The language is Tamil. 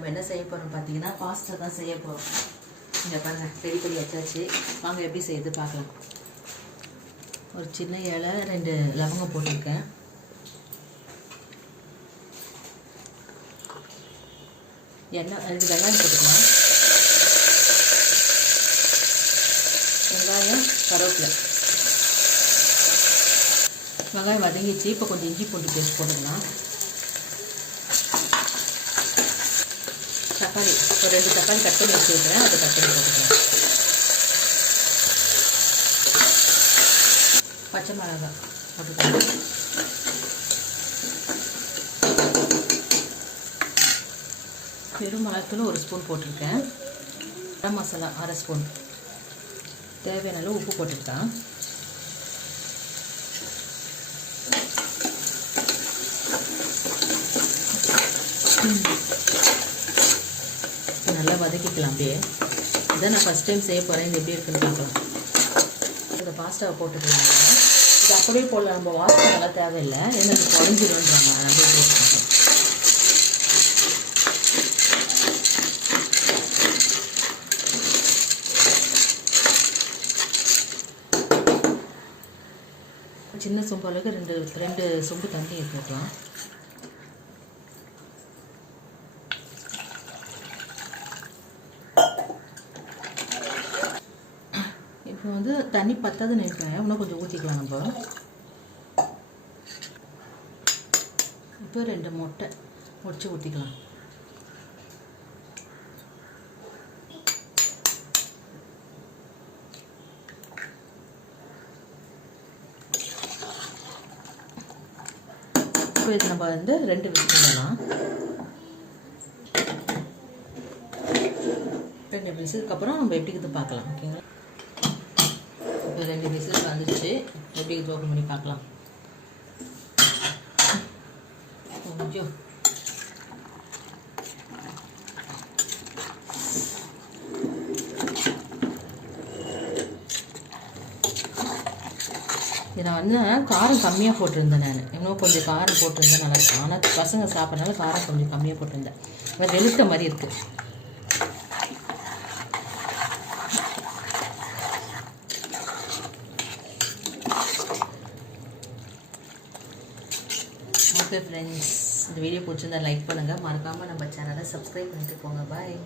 நம்ம என்ன செய்ய போகிறோம் பார்த்தீங்கன்னா பாஸ்தா தான் செய்ய போகிறோம். இங்கே பாருங்கள் பெரிய பெரிய வச்சாச்சு. வாங்க எப்படி செய்யுது பார்க்கலாம். ஒரு சின்ன இலை 2 லவங்கம் போட்டிருக்கேன். எண்ணெய் 2 வெங்காயம் போட்டுக்கலாம். வெங்காயம் கருவேப்பிலை. வெங்காயம் வதங்கிச்சு. இப்போ கொஞ்சம் இஞ்சி பூண்டு பேஸ்ட் போட்டுக்கலாம். தக்காளி ஒரு 2 தக்காளி கட் பண்ணி வச்சுருக்கேன். அதை கட் பண்ணி போட்டுக்கலாம். பச்சை மிளகாய் போட்டுக்கலாம். பெரும் மிளகாத்தூள் 1 ஸ்பூன் போட்டிருக்கேன். கரம் மசாலா 1/2 ஸ்பூன். தேவையான அளவு உப்பு போட்டிருக்கேன். நல்லா வதக்கிக்கலாம். அப்படியே இதான் நான் ஃபஸ்ட் டைம் செய்ய போகிறேன். இது எப்படி இருக்குன்னு பார்க்கலாம். இந்த பாஸ்தாவை போட்டுக்கலாம். இது அப்படியே போடலாம். நம்ம வாஷ் பண்ணலாம் தேவையில்லை. ஏன்னா இது குறைஞ்சிடும்ன்றாங்க. அப்படியே போட்டுக்கலாம். சின்ன சொம்பு அளவுக்கு 2 சொம்பு தண்ணி எடுத்துக்கலாம். இப்போ வந்து தண்ணி பத்தாதுன்னு நினைக்கிறேன். இன்னும் கொஞ்சம் ஊற்றிக்கலாம். நம்ம இப்போ 2 முட்டை உடச்சி ஊற்றிக்கலாம். இப்போ இது நம்ம வந்து 2 விசில் விடலாம். 2 விசிலுக்கு அப்புறம் நம்ம எப்படி இது பார்க்கலாம். ஓகேங்களா? இப்போ 2 விசில் வந்துடுச்சு. எப்படி இது ஓப்பன் பண்ணி பார்க்கலாம். கொஞ்சம் இதை வந்து காரம் கம்மியாக போட்டிருந்தேன். நான் இன்னும் கொஞ்சம் காரம் போட்டிருந்தேன் நல்லா இருக்கும். ஆனால் பசங்க சாப்பிட்றதுனால காரம் கொஞ்சம் கம்மியாக போட்டிருந்தேன். அது வெளுத்த மாதிரி இருக்குது. ஓகே ஃப்ரெண்ட்ஸ், இந்த வீடியோ பிடிச்சிருந்தா லைக் பண்ணுங்கள். மறக்காமல் நம்ம சேனலை சப்ஸ்கிரைப் பண்ணிட்டு போங்க. பாய்.